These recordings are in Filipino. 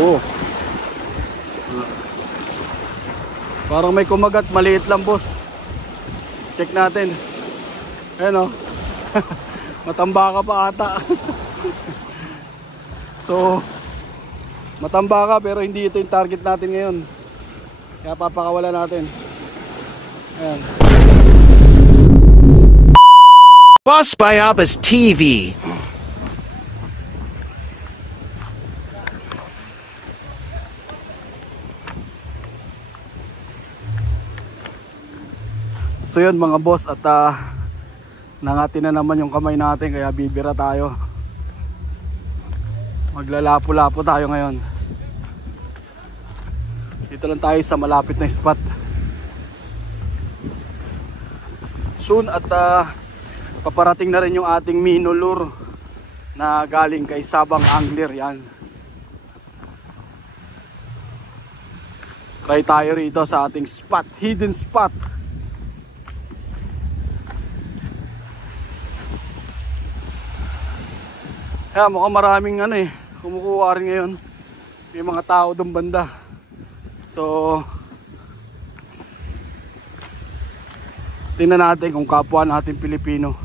Oo. Parang may kumagat, maliit lang boss. Check natin. Ayan o. Matambaka pa ata. So, matambaka pero hindi ito yung target natin ngayon. Kaya papakawala natin. Ayan. Boss Bayabas TV. So yun mga boss, at nangati na naman yung kamay natin kaya bibira tayo. Maglalapo-lapo tayo ngayon. Dito lang tayo sa malapit na spot. Soon at paparating na rin yung ating Mino lure na galing kay Sabang Angler. Yan. Try tayo rito sa ating spot, hidden spot. Kaya mukhang maraming kumukuha rin ngayon. May mga tao doon banda. So tingnan natin kung kapwa natin Pilipino.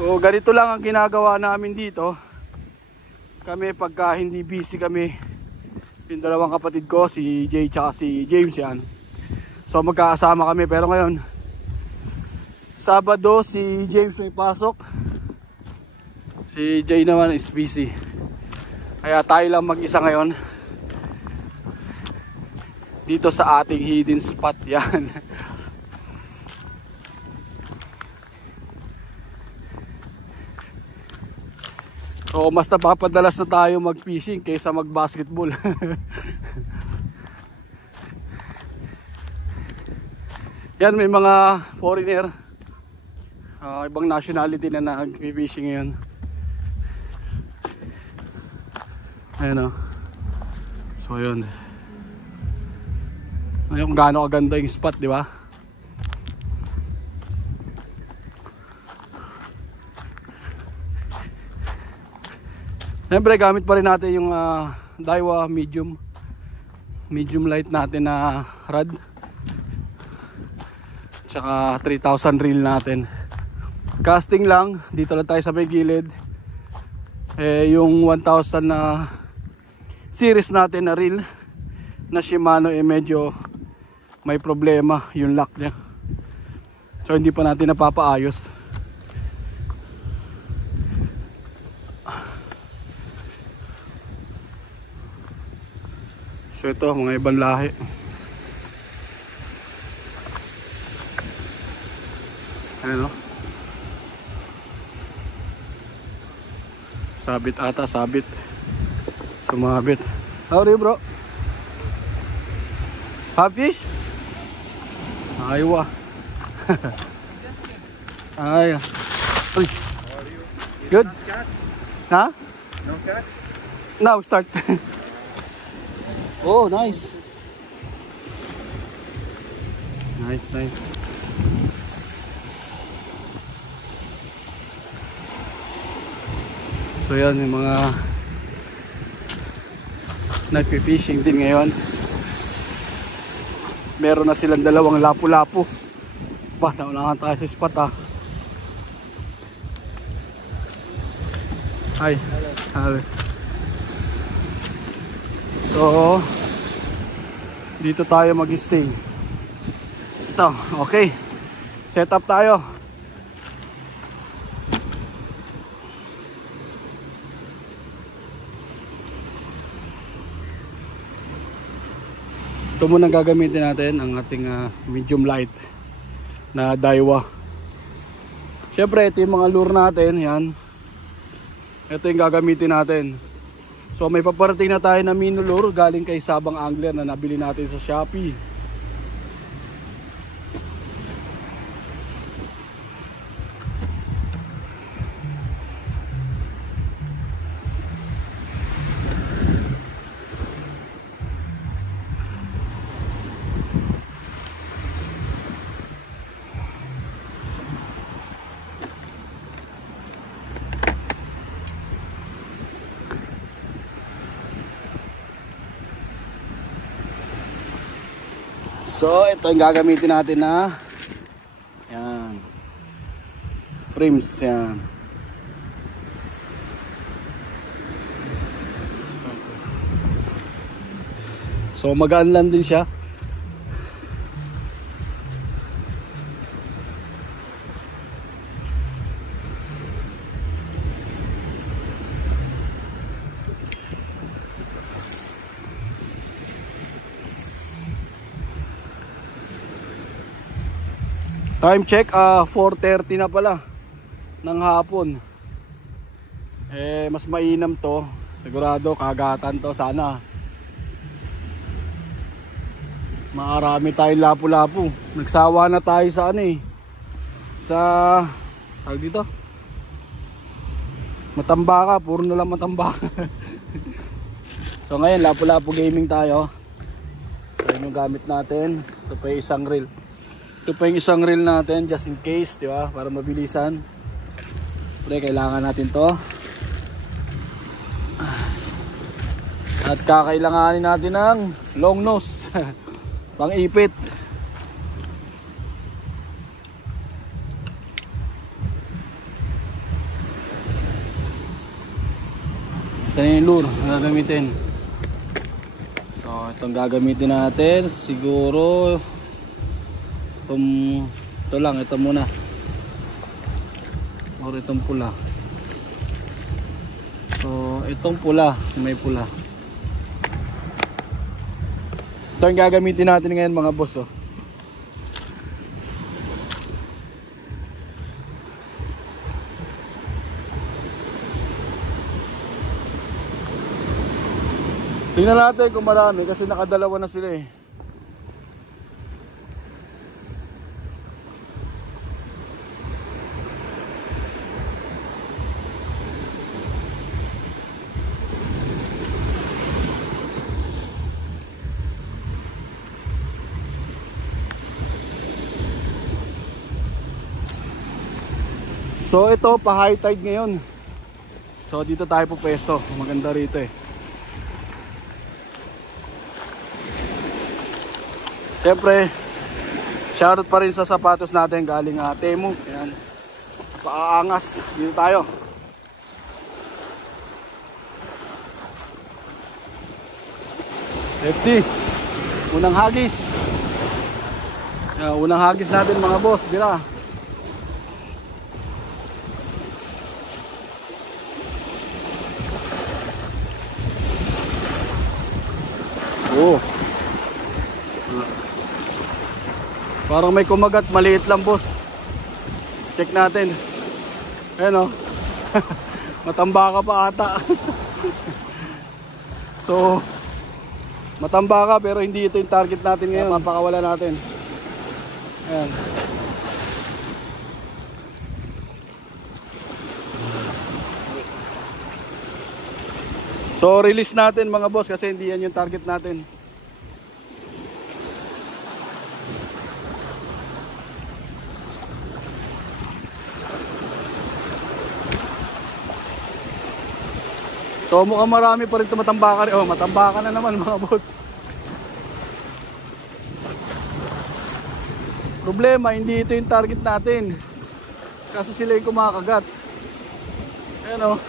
So ganito lang ang ginagawa namin dito. Kami pagka hindi busy kami, yung dalawang kapatid ko, si Jay tsaka si James yan. So magkakasama kami, pero ngayon Sabado si James may pasok, si Jay naman is busy. Kaya tayo lang mag-isa ngayon dito sa ating hidden spot. Yan. So mas napapadalas na tayo mag-fishing kaysa mag-basketball. Yan, may mga foreigner, ibang nationality na nag-fishing ngayon. Ayan o. So yun. Ayun kung gaano kaganda yung spot, di ba? Siyempre gamit pa rin natin yung Daiwa medium light natin na rod. Tsaka 3,000 reel natin. Casting lang, dito lang tayo sa may gilid. Yung 1,000 na series natin na reel na Shimano medyo may problema yung lock niya. So hindi pa natin napapaayos. So ito, mga ibang lahi. Ayan o. Sabit ata, sabit. Sumabit. How are you, bro? Have fish? Aywa. Ay. Uy. Good? Ha? No cats? Now start. Oh, nice. Nice. So yan, yung mga nagpi-fishing din ngayon. Meron na silang dalawang lapu-lapu. Bah, naunahan tayo sa spot ha. Hi. Hello. So dito tayo mag-stay. Ito, okay. Set up tayo. Ito muna gagamitin natin ang ating medium light na Daiwa. Siyempre ito yung mga lure natin, yan. Ito yung gagamitin natin. So may paparating na tayo na Mino lure galing kay Sabang Angler na nabili natin sa Shopee. So ito yung gagamitin natin na yan, frames yan. So magaan lang din siya. Time check, 4:30 na pala ng hapon. Mas mainam to. Sigurado kagatan to sana. Marami tayong lapu-lapu. Nagsawa na tayo sa sa tawag dito, Matambaka, puro na lang matambaka. So ngayon lapu-lapu gaming tayo. Ayun yung gamit natin. Ito pa yung isang reel. Ito pa yung isang reel natin just in case, di ba? Para mabilisan. Pre, kailangan natin to. At kakailanganin natin ng long nose. Pang-ipit. Isa na yung lure na gagamitin. So itong gagamitin natin siguro ito lang, ito muna or itong pula. So itong pula, may pula. Ito yung gagamitin natin ngayon mga boss. Tingnan natin kung marami kasi nakadalawa na sila eh. So ito pa high tide ngayon. So dito tayo po pwesto. Maganda rito eh. Siyempre shoutout pa rin sa sapatos natin galing Temu. Ayan. Paaangas. Dito tayo. Let's see. Unang hagis. Unang hagis natin mga boss. Bira. Oh. Parang may kumagat, maliit lang boss. Check natin. Ayan o. Matambaka pa ata. So matambaka pero hindi ito yung target natin ngayon. Mapakawala natin. Ayan. So release natin mga boss kasi hindi yan yung target natin. So mukhang marami pa rin tumatambaka rin. Oh, matambaka na naman mga boss. Problema, hindi ito yung target natin. Kasi sila yung kumakagat. Ayan o.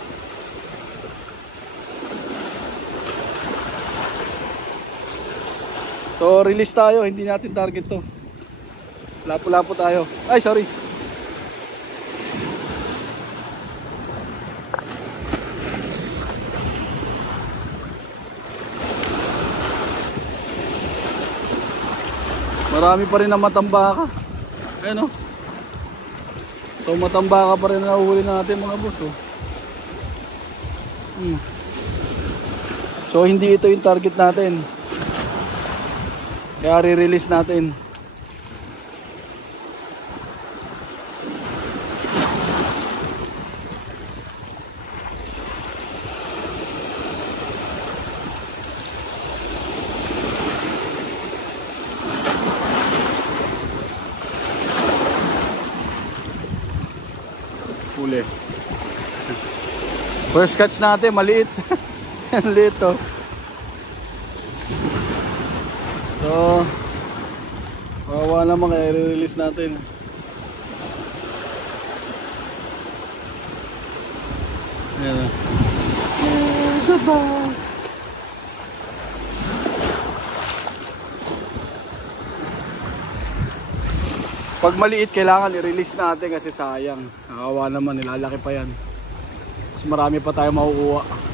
So release tayo, hindi natin target to. Lapo-lapo tayo. Ay sorry. Marami pa rin na matambaka. Ayan o. So matambaka pa rin na uhuli natin mga boss oh. So hindi ito yung target natin. Kaya re-release natin. Huli. First catch natin, maliit. Maliit oh. So Kawawa naman kaya i-release natin. Ayan. Goodbye. Pag maliit kailangan i-release natin kasi sayang. Kawawa naman, nilalaki pa yan. Mas marami pa tayo makukuha.